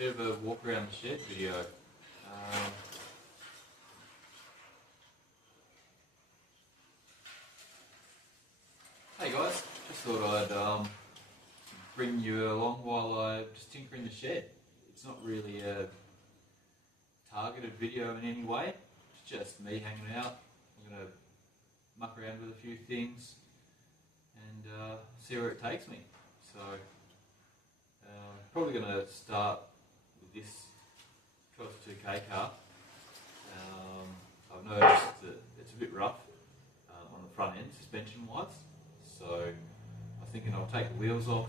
bit of a walk around the shed video. Hey guys, just thought I'd bring you along while I just tinker in the shed. It's not really a targeted video in any way, it's just me hanging out. I'm going to muck around with a few things and see where it takes me. So probably going to start with this 12-2K car. I've noticed that it's a bit rough on the front end suspension wise, so I was thinking I'll take the wheels off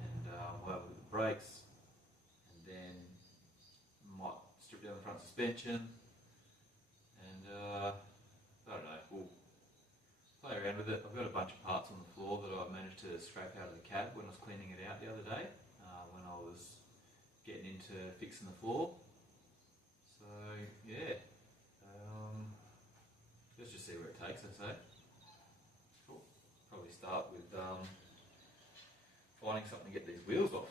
and we'll have a look at the brakes, and then might strip down the front suspension, and I don't know, we'll play around with it. I've got a bunch of parts on the floor that I managed to scrape out of the cab when I was cleaning it out the other day, when I was getting into fixing the floor. So yeah, let's just see where it takes, I'd say. Cool. Probably start with finding something to get these wheels off.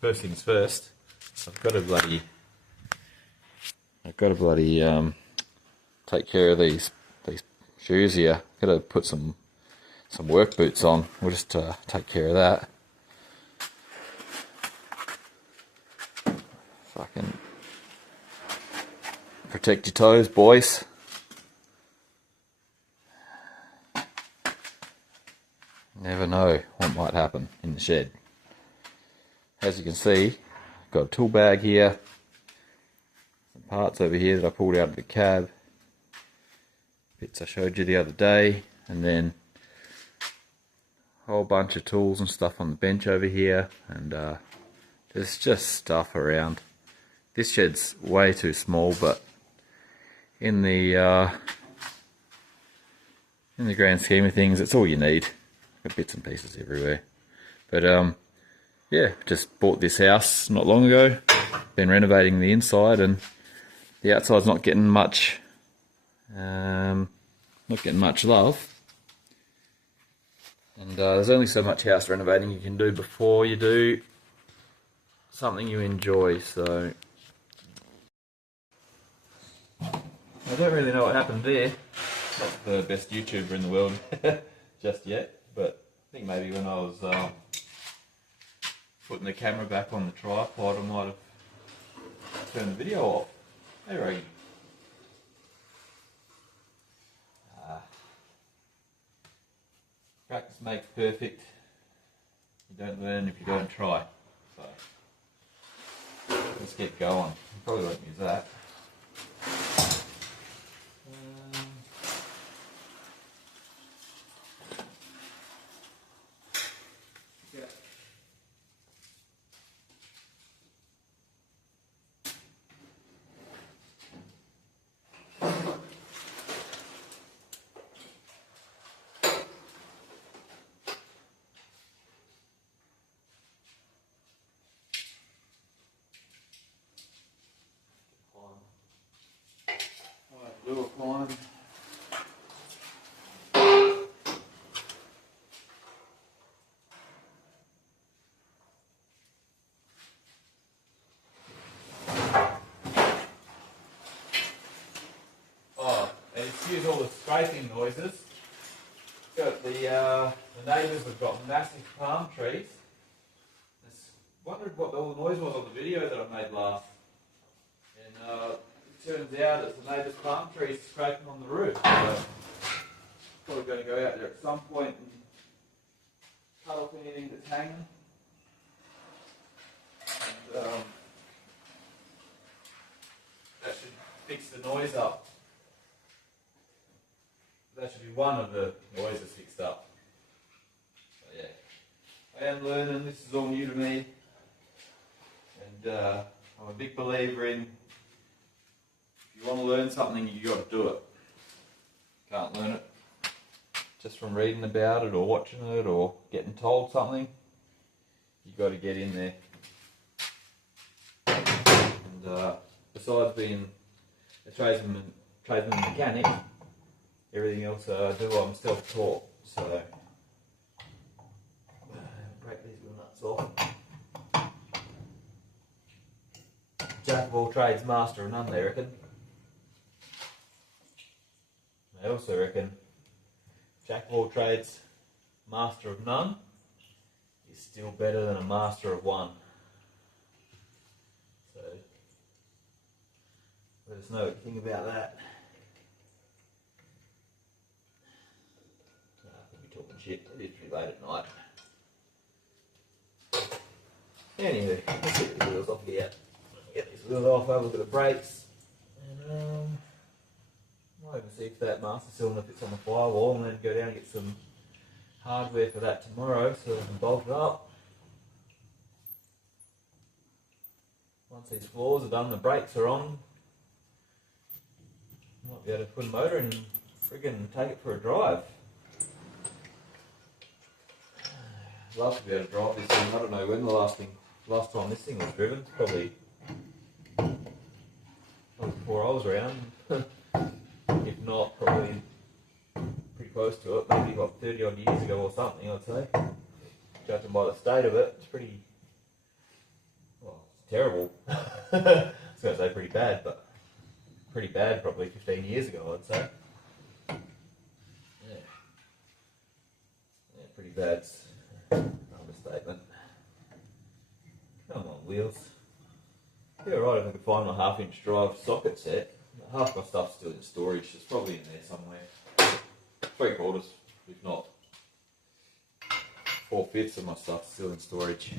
First things first, I've got to bloody take care of these shoes here. Got to put some work boots on. We'll just take care of that. Fucking protect your toes, boys. Never know what might happen in the shed. As you can see, I've got a tool bag here, some parts over here that I pulled out of the cab, bits I showed you the other day, and then a whole bunch of tools and stuff on the bench over here, and there's just stuff around. This shed's way too small, but in the grand scheme of things, it's all you need. Got bits and pieces everywhere, but yeah, just bought this house not long ago, been renovating the inside, and the outside's not getting much love, and there's only so much house renovating you can do before you do something you enjoy. So I don't really know what happened there. Not the best YouTuber in the world just yet, but I think maybe when I was putting the camera back on the tripod, I might have turned the video off. Hey Reggie. Practice makes perfect. You don't learn if you don't try. So let's get going. Probably won't use that. Lure climb. Oh, and excuse all the scraping noises. Got the neighbours have got massive palm trees. Just wondered what all the noise was on the video that I made last. And turns out it's the neighbour's palm trees scraping on the roof. So probably going to go out there at some point and cut off anything that's hanging. And that should fix the noise up. That should be one of the noises fixed up. So yeah, I am learning. This is all new to me, and I'm a big believer in, if you want to learn something, you got to do it. Can't learn it just from reading about it or watching it or getting told something. You got to get in there. And besides being a tradesman mechanic, everything else I do I'm self-taught, so break these little nuts off. Jack of all trades, master of none, they reckon. They also reckon Jack of all trades, master of none is still better than a master of one. So let us know what you think about that. I could be talking shit, it is pretty late at night. Anyway, let's get these wheels off here. Get these wheels off, have a look at the brakes, and might even see if that master cylinder fits on the firewall, and then go down and get some hardware for that tomorrow so I can bolt it up. Once these floors are done, the brakes are on, might be able to put a motor in and friggin' take it for a drive. Love to be able to drive this thing. I don't know when the last time this thing was driven. It's probably before I was around. If not, probably pretty close to it. Maybe like 30 odd years ago or something, I'd say. Judging by the state of it, it's pretty, well, it's terrible. I was going to say pretty bad, but pretty bad probably 15 years ago, I'd say. Yeah, pretty bad. Understatement. Come on, wheels. Yeah, right, if I can find my half-inch drive socket set. Half my stuff's still in storage, it's probably in there somewhere. 3/4, if not 4/5 of my stuff's still in storage.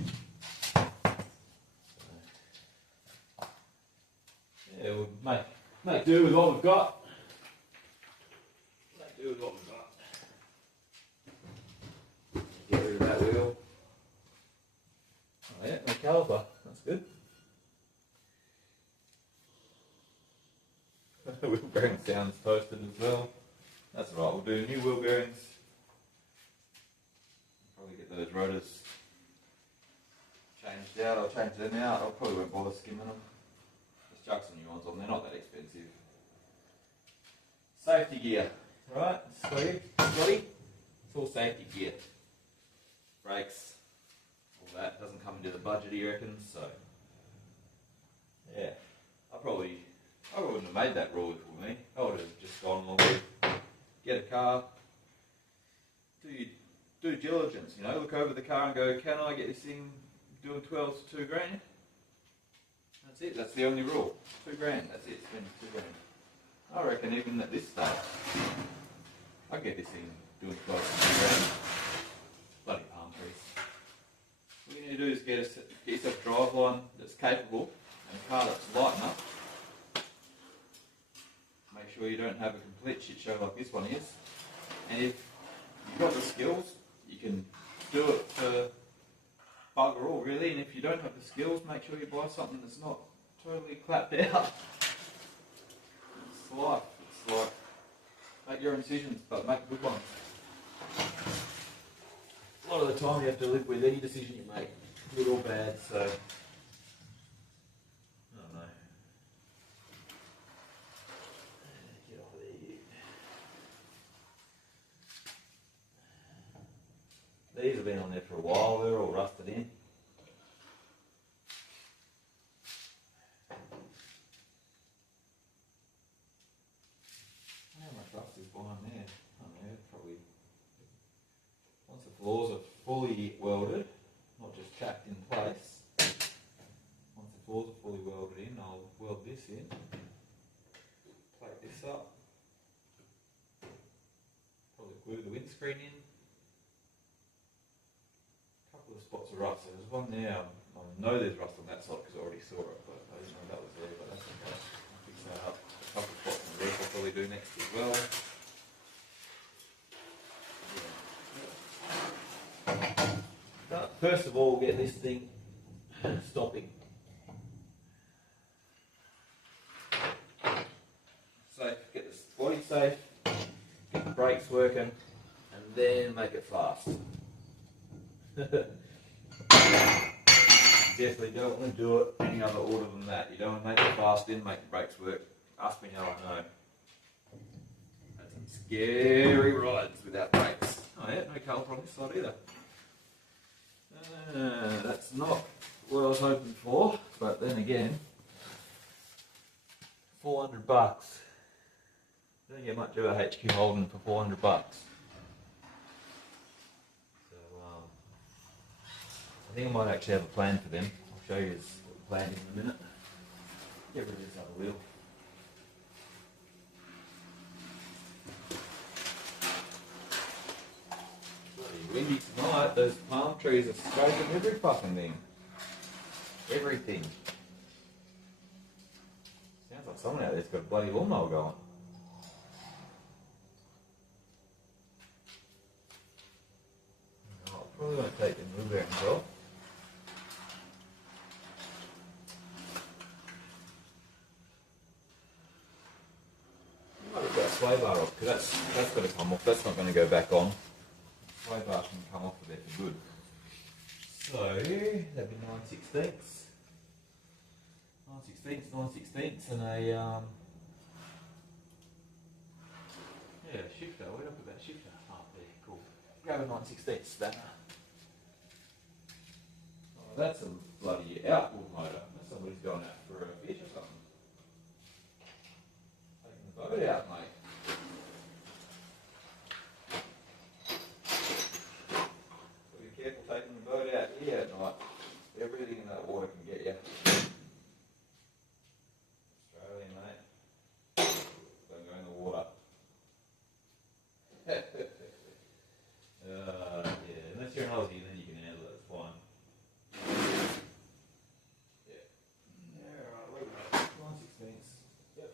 Yeah, we'll make do with what we've got. Make do with what we've got. Get rid of that wheel. Oh yeah, no caliper, that's good. The wheel bearing sounds toasted as well. That's right, we'll do new wheel bearings. Probably get those rotors changed out. I'll change them out. I probably won't bother skimming them. Just chuck some new ones on, they're not that expensive. Safety gear, right? Scotty? It's all safety gear. Brakes, all that doesn't come into the budget, he reckons, so yeah. I wouldn't have made that rule for me. I would have just gone along with get a car, do your due diligence, you know, look over the car and go, can I get this thing doing 12s for $2 grand? That's it, that's the only rule. $2 grand, that's it, spend $2 grand. I reckon even at this stage, I get this thing doing 12s for $2 grand. Bloody palm trees. What you need to do is get yourself a driveline that's capable and a car that's light enough. Make sure you don't have a complete shit show like this one is. And if you've got the skills, you can do it for bugger all really. And if you don't have the skills, make sure you buy something that's not totally clapped out. It's life. It's like, make your own decisions, but make good ones. A lot of the time you have to live with any decision you make, good or bad, so I don't know. Get off there. These have been on there for a while, they're all rusted in. How much rust is behind there? I don't know, probably. Once the floors are fully welded, not just tacked in place, once the floors are fully welded in, I'll weld this in, plate this up, probably glue the windscreen in. A couple of spots of rust, so there's one there, I know there's rust on that side because I already saw it, but I didn't know that was there, but that's okay. I'll fix that up. A couple of spots on the roof I'll probably do next as well. First of all, get this thing stopping. Safe, get the body safe, get the brakes working, and then make it fast. definitely don't want to do it any other order than that. You don't want to make it fast, then make the brakes work. Ask me how I know. Had some scary rides without brakes. Oh yeah, no colour on this side either. That's not what I was hoping for, but then again, $400. Don't get much of a HQ Holden for $400. So I think I might actually have a plan for them. I'll show you the plan in a minute. Get rid of this other wheel. Bloody windy tonight. Those palm trees are scraping every fucking thing. Everything. Sounds like someone out there's got a bloody lawnmower going. Oh, I probably won't take the move there as well. I might have got a sway bar off because that's got to come off. That's not going to go back on. Sway bar can come off of there for good. So that'd be 9/16. 9/16, and a shifter. Where'd I put that shifter? Oh, there, cool. Grab a 9/16 spanner. Oh, that's a bloody outboard motor. That's somebody's going out for a fish or something. Taking the boat out, mate. So be careful taking the boat out here at night. Everything in that water can get you. Australian, mate. Don't go in the water. Yeah, unless you're an Aussie, then you can handle it. It's fine. Yeah. Alright, wait a minute. 9/16. Yep.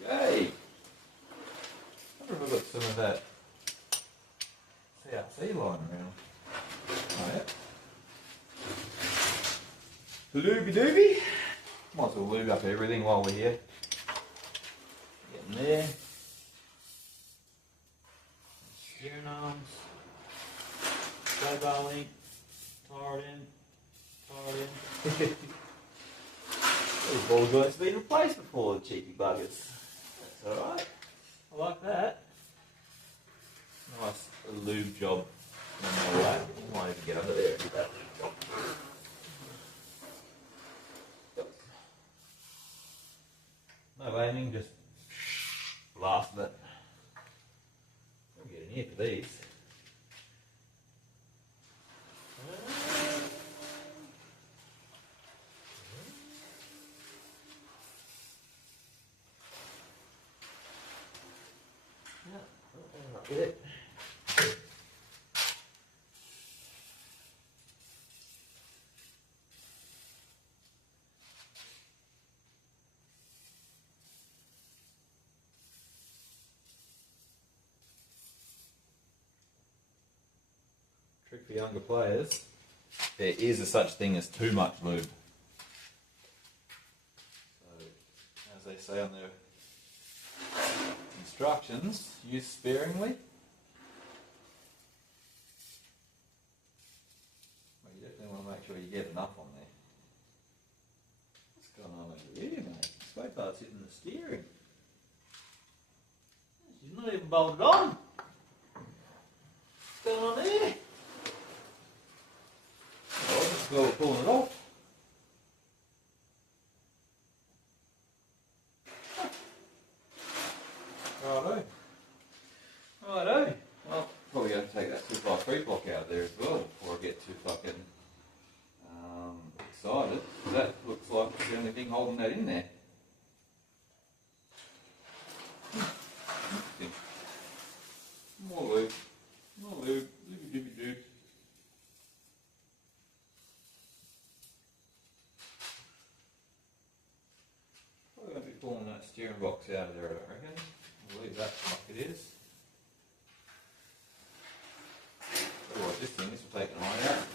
Okay. I wonder if I've got some of that CRC line around. Oh, yeah. Looby dooby. Might as well lube up everything while we're here. Getting there. Steering arms. Sway bar link. Tire it in. These ball joints have been replaced before, the cheeky buggers. That's alright. I like that. Nice lube job. No way. I might even get under there and do that. No aiming, just blast it. We'll get in here for these. Get it. Trick for younger players, there is a such thing as too much lube. So, as they say on their instructions, use sparingly. Well, you definitely want to make sure you get enough on there. What's going on over here, mate? The sway bar's hitting the steering. She's not even bolted on. What's going on there? Oh, just go pulling it off. Righto. Righto. Well, probably going to take that 253 block out of there as well before I get too fucking excited. That looks like it's the only thing holding that in there. More lube. More lube. Lube-a-dooby-doo. Probably going to be pulling that steering box out of there, I reckon. We'll leave that like it is. Otherwise, this will take an eye out.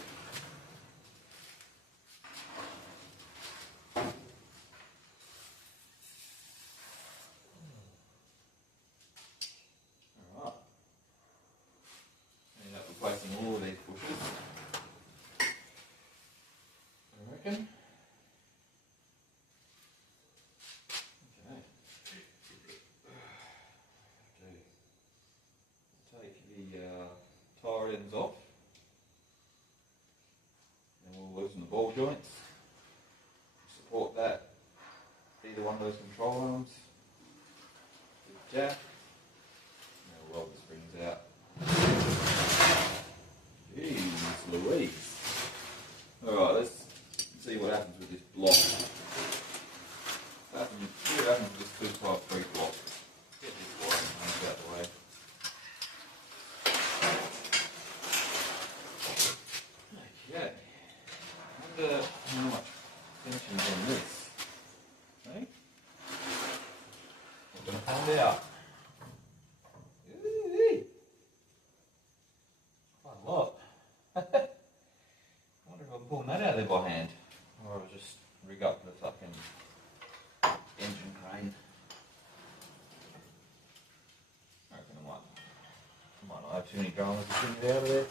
too many dramas to bring it out of there.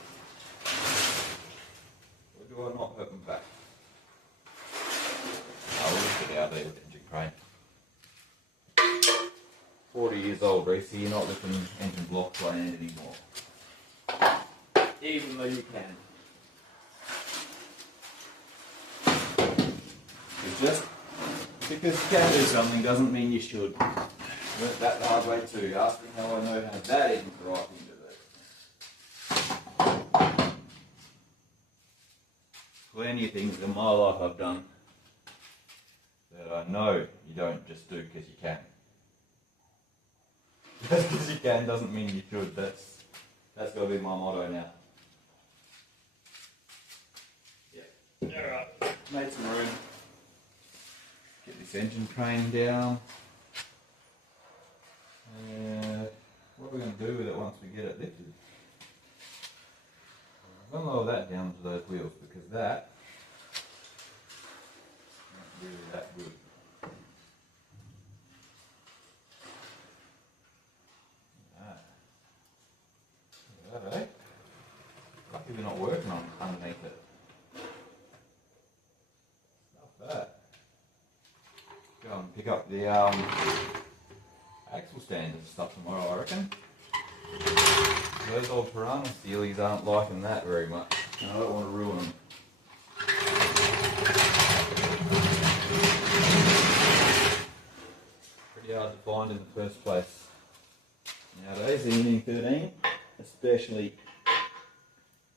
Or do I not open back? I'll lift it out there with the engine crane. 40 years old, Reese, you're not lifting engine blocks by hand anymore. Even though you can. It's just because you can do something doesn't mean you should. Learned that the hard way too. Ask me how I know how that isn't the right thing to do. Plenty of things in my life I've done that I know you don't just do because you can. Just because you can doesn't mean you should. That's got to be my motto now. Yeah. Alright, made some room. Get this engine crane down. What are we going to do with it once we get it lifted? I'm going to lower that down to those wheels because that isn't really that good. Right. Lucky we're not working on underneath it. Stuff that. Go and pick up the axle stands and stuff tomorrow, I reckon. Those old piranha steelies aren't liking that very much, and I don't want to ruin them. Pretty hard to find in the first place nowadays, the Union 13, especially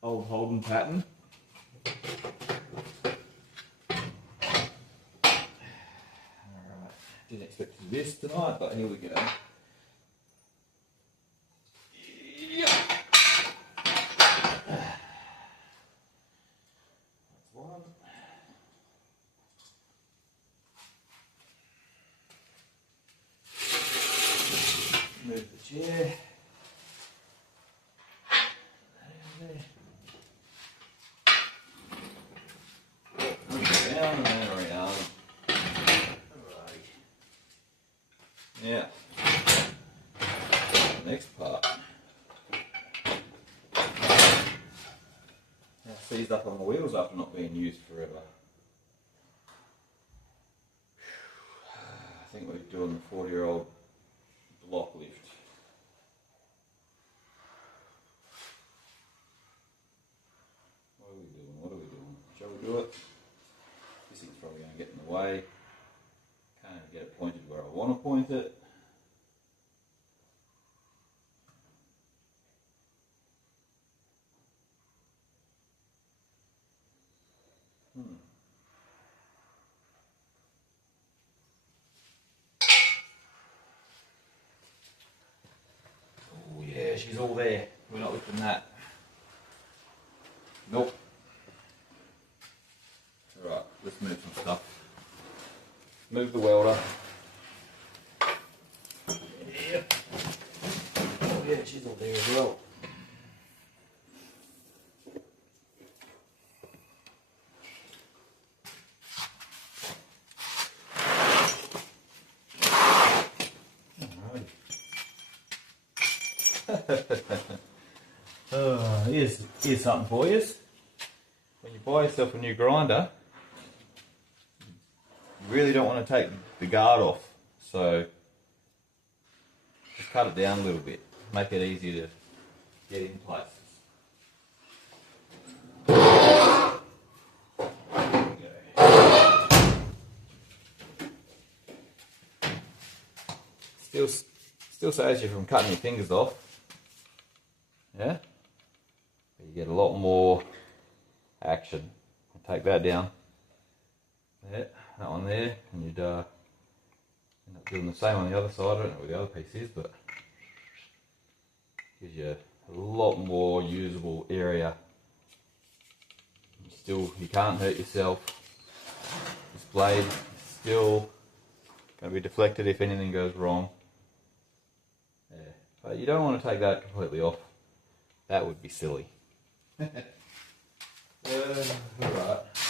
old Holden pattern. Didn't expect to do this tonight, but here we go. Yep. That's one. Move the chair. Down and then around. Yeah. Next part. Now seized up on the wheels after not being used forever. I think we're doing the 40-year-old block lift. What are we doing? What are we doing? Shall we do it? This thing's probably going to get in the way. Can't get it pointed where I want to point it. Oh yeah, she's all there. We're not lifting that. Nope. Alright, let's move some stuff. Move the welder. Yep. Oh yeah, she's all there as well. Here's something for you. When you buy yourself a new grinder, you really don't want to take the guard off, so just cut it down a little bit, make it easier to get in places. Still saves you from cutting your fingers off, yeah? But you get a lot more action. Take that down, there, that one there, and you'd end up doing the same on the other side. I don't know where the other piece is, but gives you a lot more usable area. You can't hurt yourself. This blade is still going to be deflected if anything goes wrong. Yeah. But you don't want to take that completely off. That would be silly. Alright,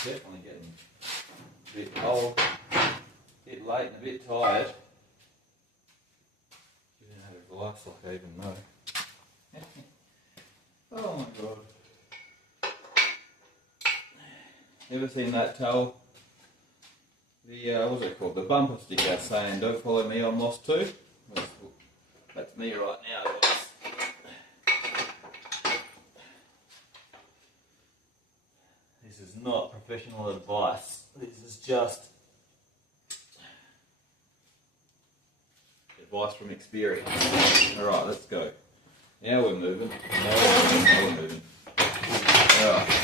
definitely getting a bit old, a bit late and a bit tired. You didn't have a relax like I even know. Ever seen that towel? The, what's it called? The bumper sticker saying, "Don't follow me, I'm lost too." That's me right now, guys. This is not professional advice. This is just advice from experience. Alright, let's go. Now we're moving. Now we're moving. Alright.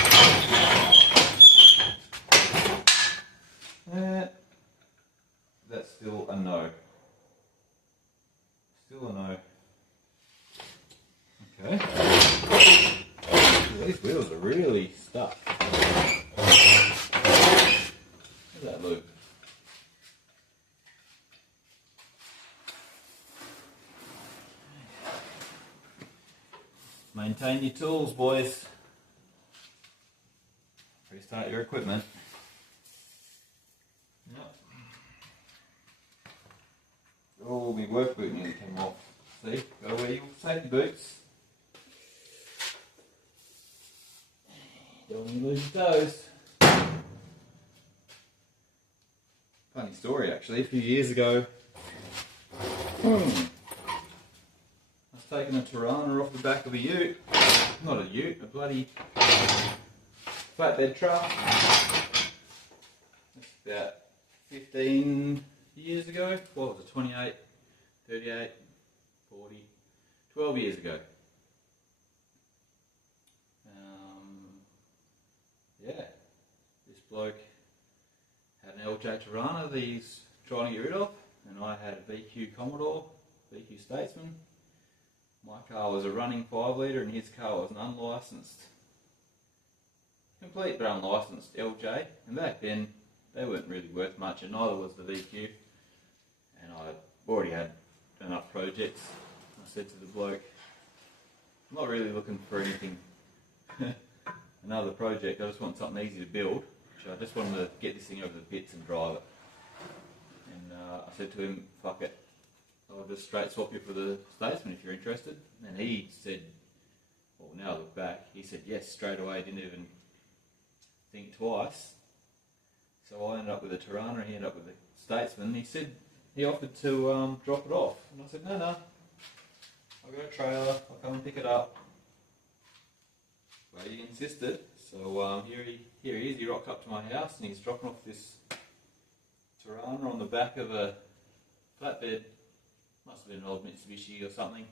That's still a no. Still a no. Okay. These wheels are really stuck. Look at that loop. Maintain your tools, boys. Restart your equipment. Yep. Oh, my work boot nearly came off. See? Gotta wear your safety boots. Don't want to lose your toes. Funny story actually, a few years ago. I was taking a Tirana off the back of a ute. Not a ute, a bloody flatbed truck. That's about 15 years ago. What was it, 28, 38, 40, 12 years ago. Yeah, this bloke had an LJ Tirana that he's trying to get rid of, and I had a VQ Commodore, VQ Statesman. My car was a running 5 litre and his car was an unlicensed, complete but unlicensed LJ, and back then they weren't really worth much, and neither was the VQ. And I already had enough projects. I said to the bloke, I'm not really looking for anything, another project, I just want something easy to build. So I just wanted to get this thing over the pits and drive it. And I said to him, fuck it, I'll just straight swap you for the Statesman if you're interested. And he said, well, now I look back, he said yes straight away, didn't even think twice. So I ended up with a Tirana and he ended up with a Statesman. He said he offered to drop it off. And I said, no, I've got a trailer, I'll come and pick it up. Well, he insisted. So here he is, he rocked up to my house and he's dropping off this Tirana on the back of a flatbed. Must have been an old Mitsubishi or something.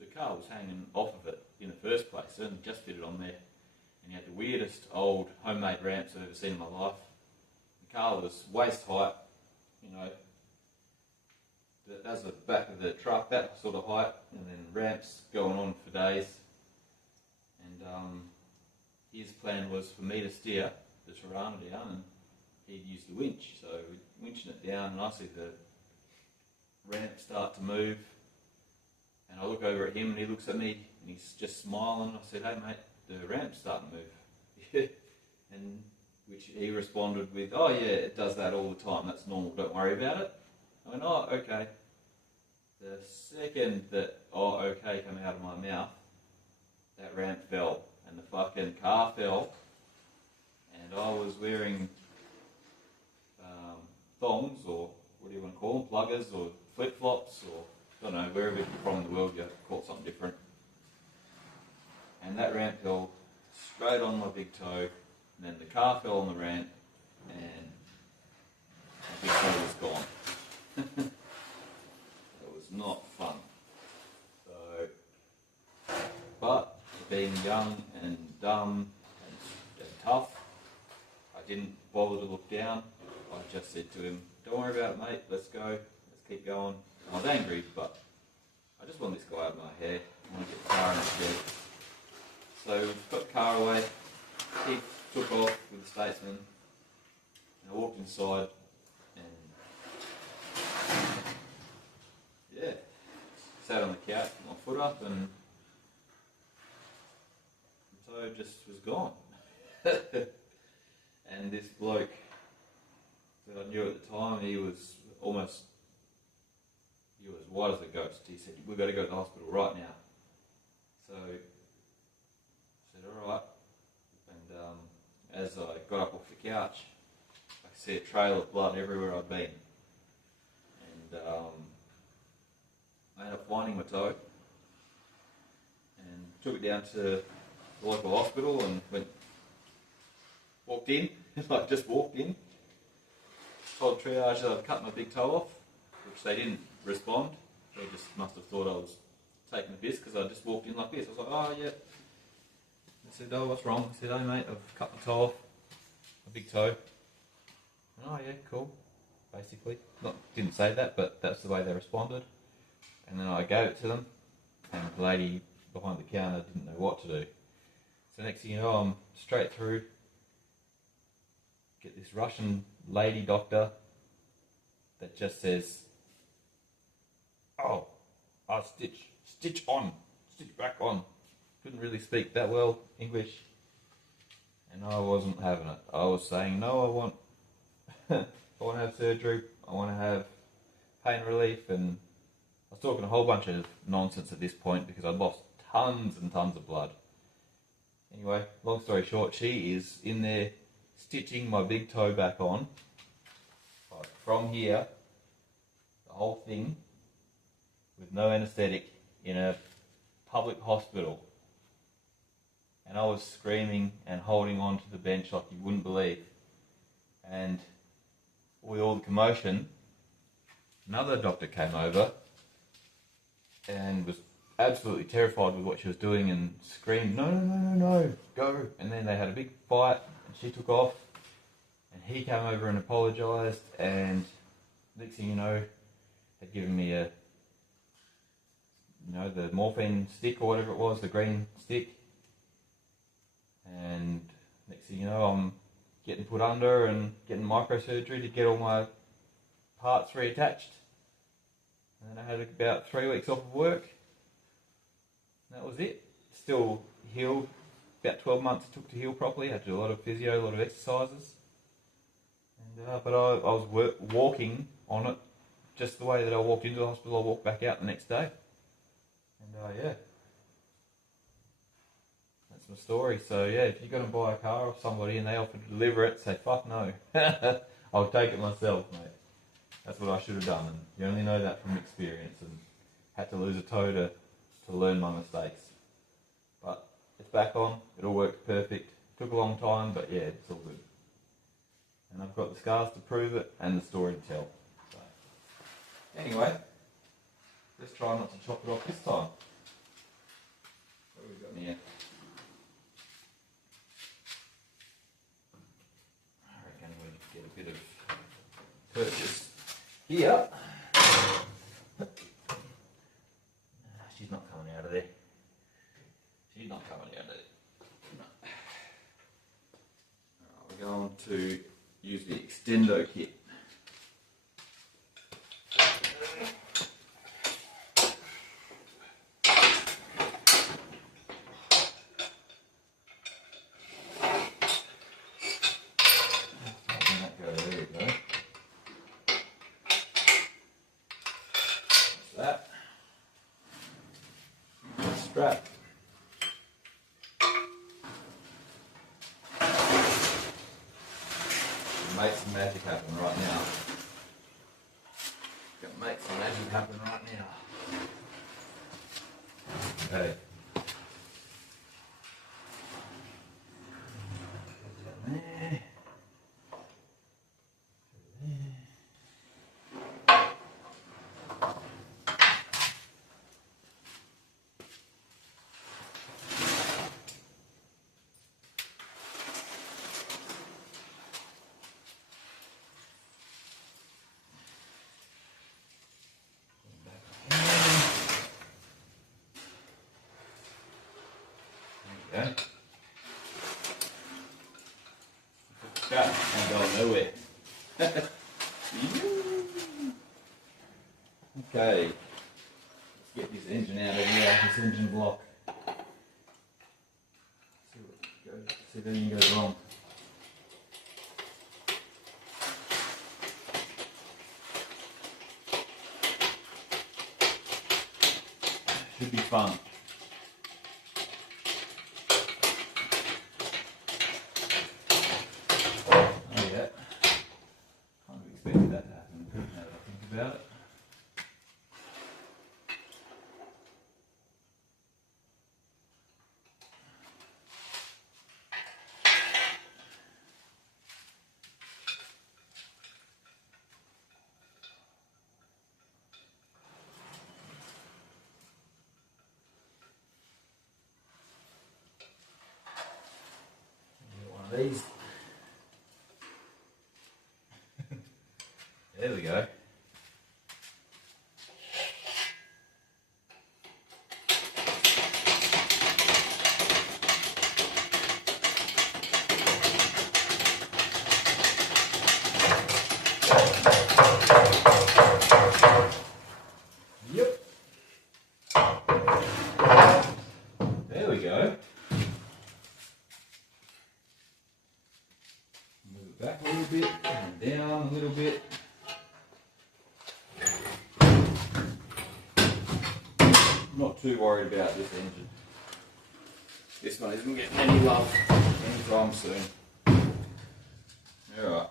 The car was hanging off of it in the first place, so it just fitted on there. And he had the weirdest old homemade ramps I've ever seen in my life. The car was waist height, you know, that's the back of the truck, that sort of height, and then ramps going on for days. And his plan was for me to steer the Tirana down and he'd use the winch. So we're winching it down and I see the ramp start to move. And I look over at him and he looks at me and he's just smiling. I said, hey mate, the ramp's starting to move. And which he responded with, oh yeah, it does that all the time, that's normal, don't worry about it. I went, oh okay. The second that oh okay came out of my mouth, that ramp fell and the fucking car fell, and I was wearing thongs, or what do you want to call them, pluggers or flip-flops, or I don't know, wherever you're from in the world you call it something different. And that ramp fell straight on my big toe, and then the car fell on the ramp and my big toe was gone. It was not fun. So, but being young and dumb and tough, I didn't bother to look down. I just said to him, don't worry about it mate, let's go, let's keep going. I was angry, but I just want this guy out of my hair. I want to get the car in the shed. So we got the car away, he took off with the Statesman, and I walked inside and yeah, sat on the couch with my foot up and the toe just was gone. And this bloke that I knew at the time, he was white as a ghost. He said, we've got to go to the hospital right now. So I said, alright. And couch, I could see a trail of blood everywhere I'd been. And I ended up finding my toe and took it down to the local hospital and walked in, like just walked in. Told triage that I'd cut my big toe off, which they didn't respond. They just must have thought I was taking the piss because I just walked in like this. I was like, oh yeah. I said, oh, what's wrong? I said, oh mate, I've cut my toe off, my big toe. Oh yeah, cool. Basically, didn't say that, but that's the way they responded. And then I gave it to them, and the lady behind the counter didn't know what to do. So next thing you know, I'm straight through. Get this Russian lady doctor that just says, oh, I'll stitch back on. Couldn't really speak that well English, and I wasn't having it. I was saying, no, I want to have surgery, I want to have pain relief, and I was talking a whole bunch of nonsense at this point because I'd lost tons and tons of blood. Anyway, long story short, she is in there stitching my big toe back on, like from here, the whole thing, with no anaesthetic, in a public hospital. And I was screaming and holding on to the bench like you wouldn't believe. And with all the commotion, another doctor came over and was absolutely terrified with what she was doing and screamed, no, go. And then they had a big fight and she took off and he came over and apologised, and next thing you know, had given me the morphine stick or whatever it was, the green stick. And next thing you know, I'm getting put under and getting microsurgery to get all my parts reattached. And then I had about 3 weeks off of work. And that was it. Still healed. About 12 months it took to heal properly. I had to do a lot of physio, a lot of exercises. And but I was walking on it just the way that I walked into the hospital. I walked back out the next day. And yeah. That's my story. So yeah, if you're going to buy a car off somebody and they offer to deliver it, say fuck no. I'll take it myself, mate. That's what I should have done. And you only know that from experience, and had to lose a toe to learn my mistakes. But it's back on. It all worked perfect. Took a long time, but yeah, it's all good. And I've got the scars to prove it and the story to tell. So anyway, let's try not to chop it off this time. What have we got in here? Get a bit of purchase here. She's not coming out of there. She's not coming out of there. No. We're going to use the extendo kit. Strap. Make some magic happen right now. Gonna make some magic happen right now. Okay. There. Okay. Got and go nowhere. Okay. Let's get this engine out of here, this engine block. See if anything goes wrong. Should be fun. expected that to happen, now that I think about it. These. There we go. Yep. There we go. Back a little bit and down a little bit. I'm not too worried about this engine. This one isn't getting any love anytime soon. Alright.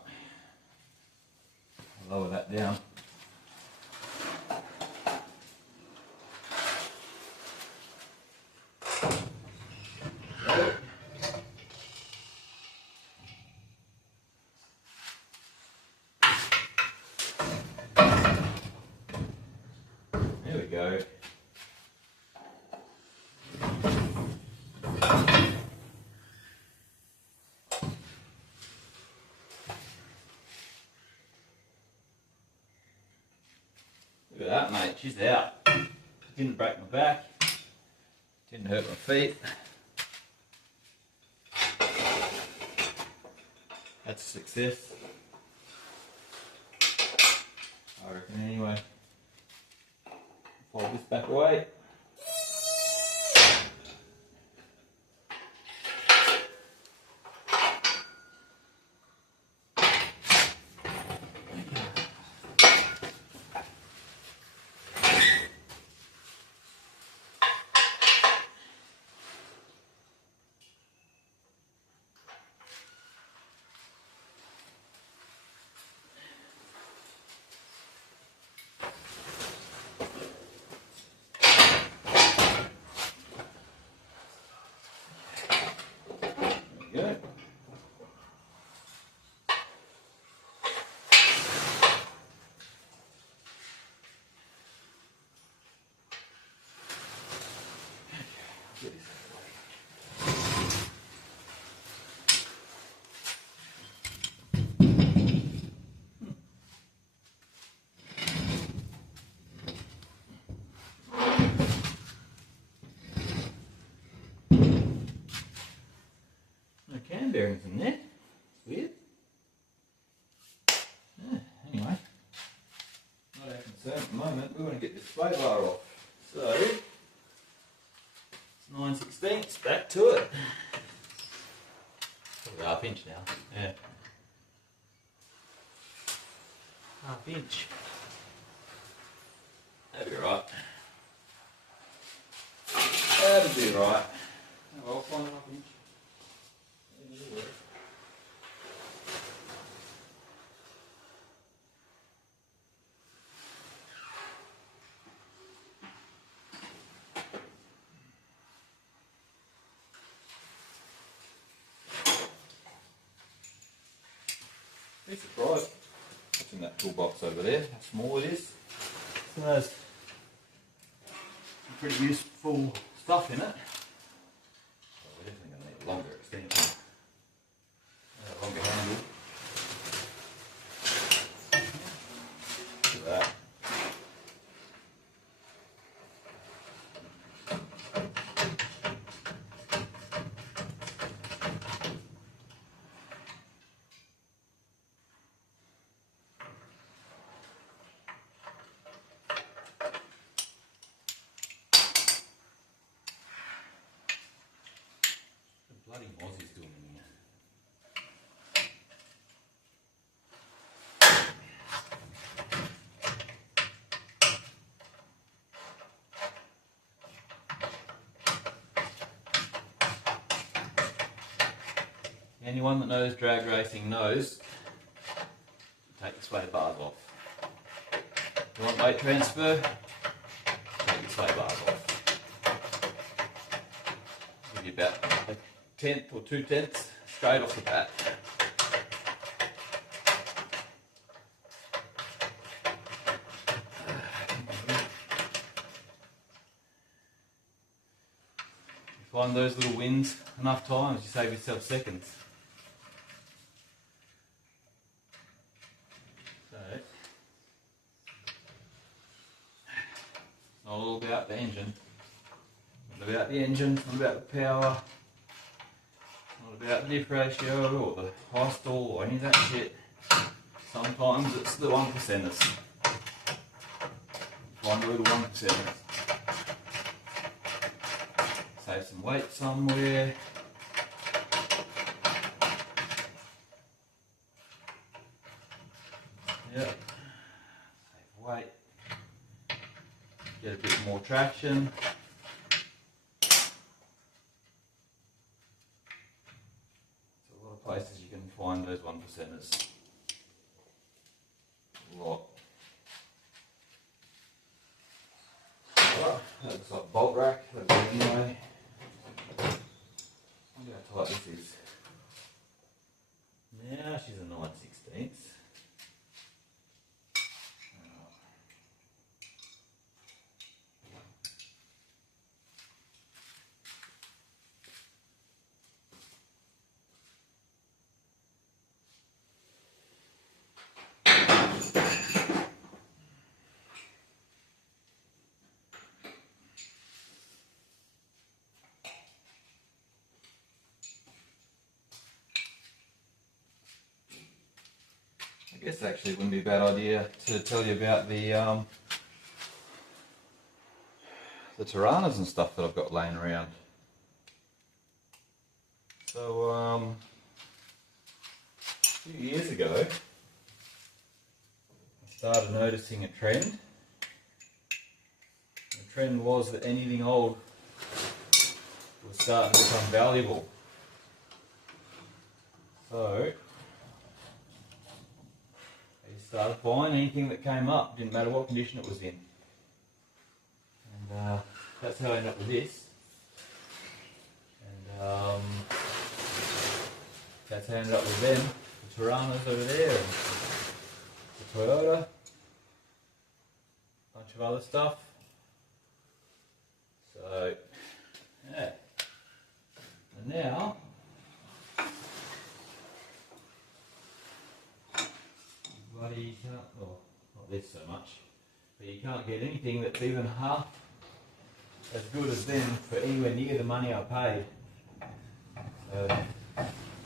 I'll lower that down. There we go. Look at that, mate. She's out. Didn't break my back. Didn't hurt my feet. That's a success. I reckon anyway. Fold this back away. Good. Cam bearings in there. It's weird. Yeah, anyway, not our concern at the moment. We want to get this sway bar off. So, it's 9/16. Back to it. Probably ½ inch now. Yeah. ½ inch. That'll be right. That'll be right. Oh, well, find ½ inch. Be surprised what's in that toolbox over there, how small it is. So there's some pretty useful stuff in it. Oh, we're definitely going to need a longer extension. A longer handle. Look at that. Bloody Aussies doing in here. Anyone that knows drag racing knows you take the sway bars off. If you want weight transfer, take your sway bars off. Give you about a tenth or 2/10 straight off the bat. Find those little wins enough times, you save yourself seconds. So, it's not all about the engine. Not about the engine, not about the power, not about the diff ratio or the Postal or any of that shit. Sometimes it's the 1%ers. Find the little 1%ers. Save some weight somewhere. Yep. Save weight. Get a bit more traction. There's a lot of places you can find those 1%ers. A lot. That looks like a bolt rack, that'll be anyway. I wonder how tight this is. Now she's a 9/16. I guess actually it wouldn't be a bad idea to tell you about the Tiranas and stuff that I've got laying around. So a few years ago I started noticing a trend. The trend was that anything old was starting to become valuable. So started buying anything that came up, didn't matter what condition it was in. And that's how I ended up with this. And that's how I ended up with them, the Tiranas over there, and the Toyota, a bunch of other stuff. So, yeah. And now, bloody, you can't, well, not this so much, but you can't get anything that's even half as good as them for anywhere near the money I paid. So,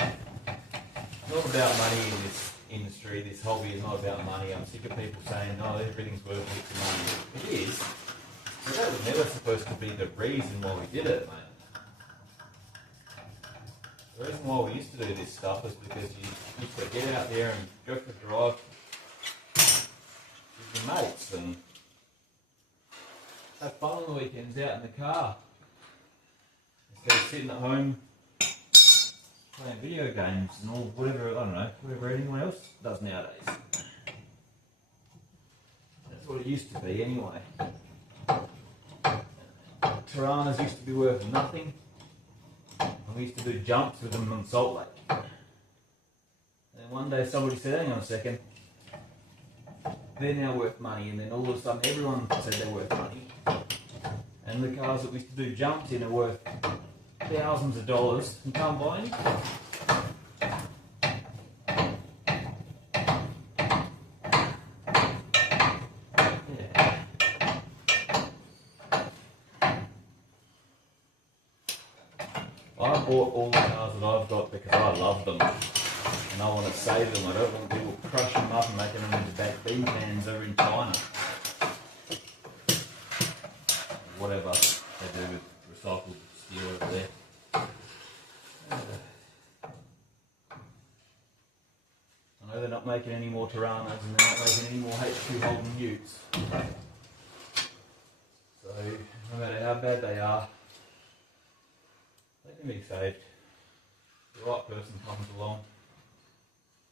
it's not about money in this industry, this hobby is not about money. I'm sick of people saying, oh, everything's worth heaps of money. It is, but that was never supposed to be the reason why we did it, mate. The reason why we used to do this stuff is because you used to get out there and go for a drive with your mates and have fun on the weekends out in the car instead of sitting at home playing video games and all whatever, I don't know, whatever anyone else does nowadays. That's what it used to be anyway. Tiranas used to be worth nothing, and we used to do jumps with them on Salt Lake. And one day somebody said, hang on a second, they're now worth money, and then all of a sudden everyone said they're worth money. And the cars that we used to do jumps in are worth thousands of dollars and can't buy any. Yeah. I bought all the cars that I've got because I love them and I want to save them. I don't want people crushing them up and making them into baked bean pans over in China. Whatever they do with recycled steel over there. I know they're not making any more Tiranas and they're not making any more H2 Holden Utes. So, no matter how bad they are, they can be saved. The right person comes along.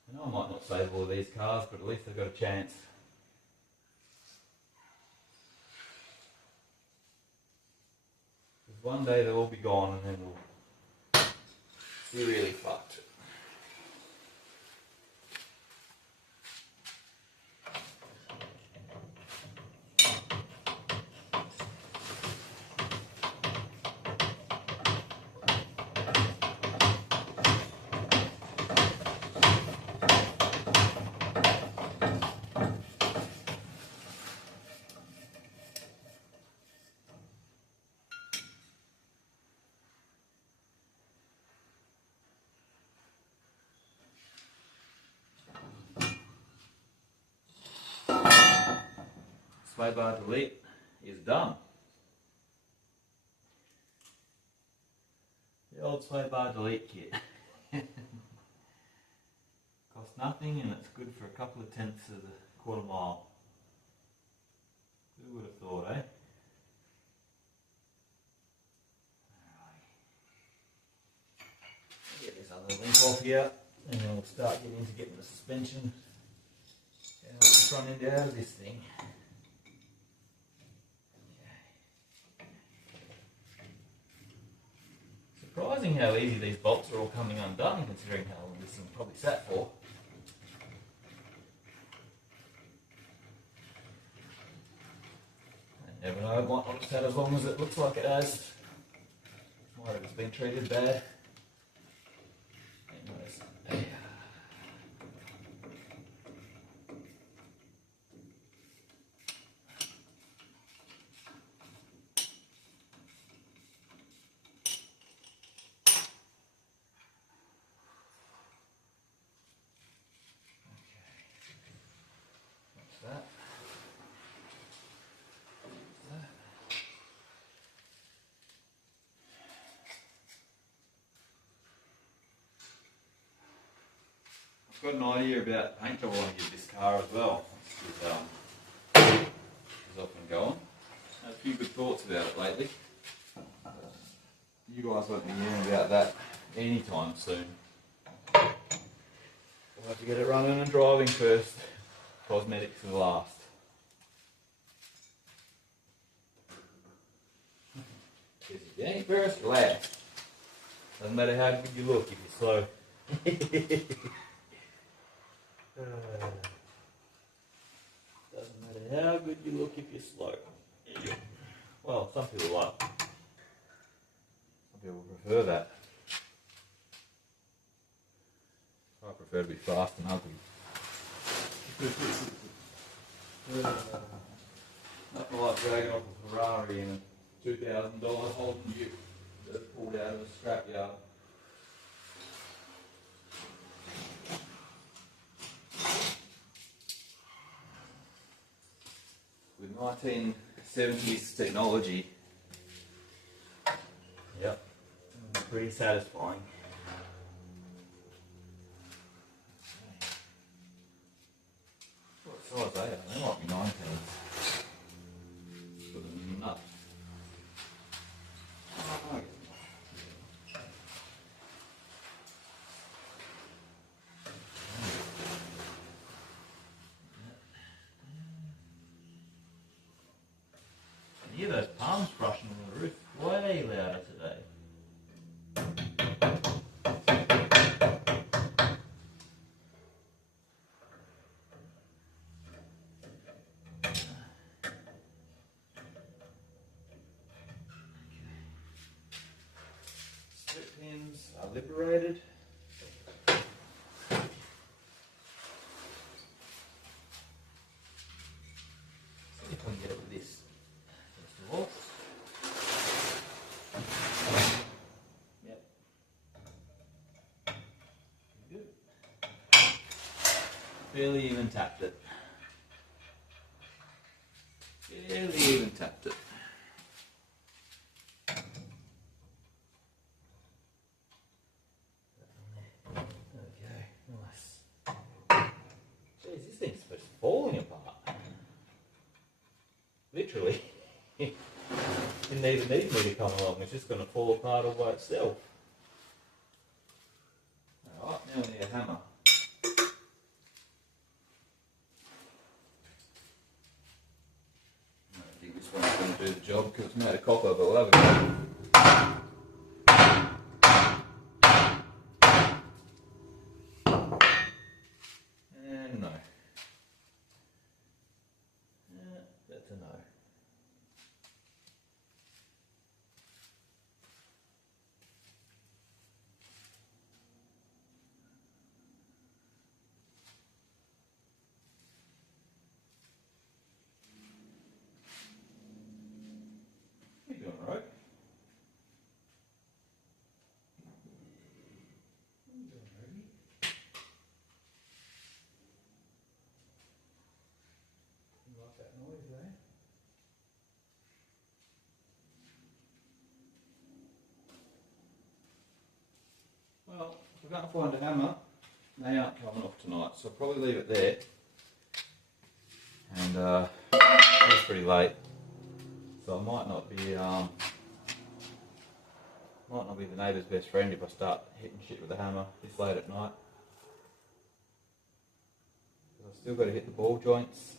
I know I might not save all of these cars, but at least I've got a chance. Because one day they'll all be gone and then we'll be really fucked. Sway bar delete is done. The old sway bar delete kit. Costs nothing and it's good for a couple of tenths of the quarter mile. Who would have thought, eh? Alright. Get this other link off here and then we'll start getting the suspension out the front end out of this thing. Surprising how easy these bolts are all coming undone, considering how long this thing probably sat for. I never know, it might not have sat as long as it looks like it has. Might have just been treated bad. Anyways, I've got an idea about paint I want to give this car as well. It's off and going. Had a few good thoughts about it lately. You guys won't be hearing about that anytime soon. We'll have to get it running and driving first. Cosmetics are last. Because if you ain't first, you're last. Doesn't matter how good you look if you're slow. Doesn't matter how good you look if you're slow. Well, some people like. Some people prefer that. I prefer to be fast and ugly. Nothing like dragging off a Ferrari in a $2,000 Holden Ute that's pulled out of a scrapyard. With 1970s technology, yep, pretty satisfying. What size are they? They might be 19. Put them in nuts. I hear those palms brushing on the roof way louder today. Split pins are liberated. See if I can get it with this. Yep. Good. Barely even tapped it. Barely even tapped it. Okay, nice. Jeez, this thing's just falling apart. Literally. Didn't even need me to come along, it's just going to fall apart all by itself. Alright, now we need a hammer. won't do the job because it's made of copper, but we'll have a go. And no. That's a no. You're doing alright. Like that noise there. Well, if I can't find a hammer, they aren't coming off tonight, so I'll probably leave it there. And it's pretty late, so I might not be the neighbour's best friend if I start hitting shit with a hammer this late at night. I've still got to hit the ball joints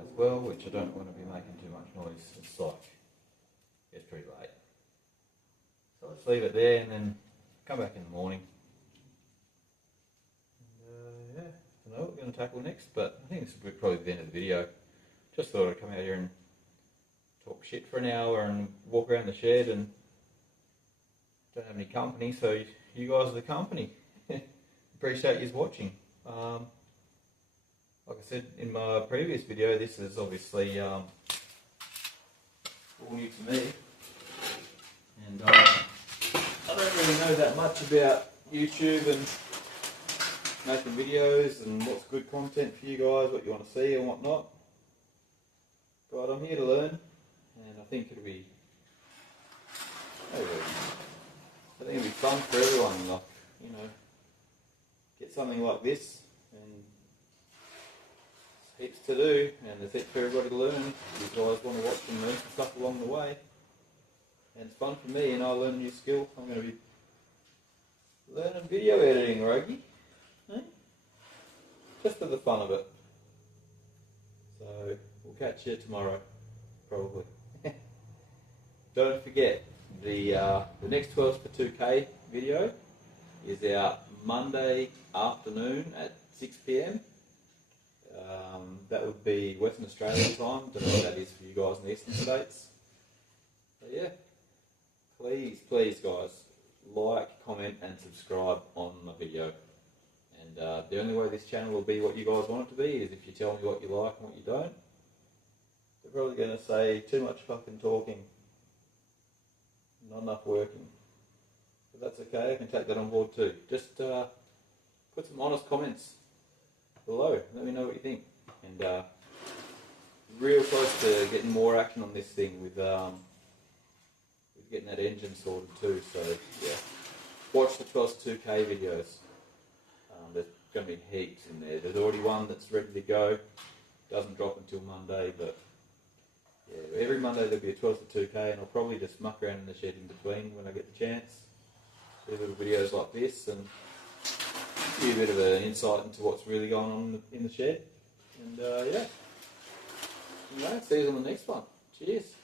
as well, which I don't want to be making too much noise. It's pretty late. So let's leave it there and then come back in the morning. And, yeah, I don't know what we're going to tackle next, but I think this will be probably the end of the video. Just thought I'd come out here and talk shit for an hour and walk around the shed, and don't have any company, so you guys are the company. Appreciate you watching. Like I said in my previous video, this is obviously all new to me, and I don't really know that much about YouTube and making videos and what's good content for you guys, what you want to see and what not. But I'm here to learn, and I think it'll be fun for everyone. Like, you know, get something like this, and heaps to do, and there's heaps for everybody to learn. You guys want to watch and learn some stuff along the way, and it's fun for me, and I learn a new skill. I'm going to be learning video editing, Rogie, eh? Just for the fun of it. So we'll catch you tomorrow, probably. Don't forget, the next 12s for 2K video is out Monday afternoon at 6 PM. That would be Western Australian time. Don't know what that is for you guys in the eastern states. But yeah, please guys, like, comment and subscribe on the video. And the only way this channel will be what you guys want it to be is if you tell me what you like and what you don't. They're probably going to say too much fucking talking, not enough working. But that's okay, I can take that on board too. Just put some honest comments below, let me know what you think. And real close to getting more action on this thing with getting that engine sorted too. So yeah, watch the 12s 2K videos. There's going to be heaps in there. There's already one that's ready to go. Doesn't drop until Monday, but yeah, every Monday there'll be a 12s 2K, and I'll probably just muck around in the shed in between when I get the chance. Do little videos like this and give you a bit of an insight into what's really going on in the shed. And yeah, anyway, see you on the next one. Cheers.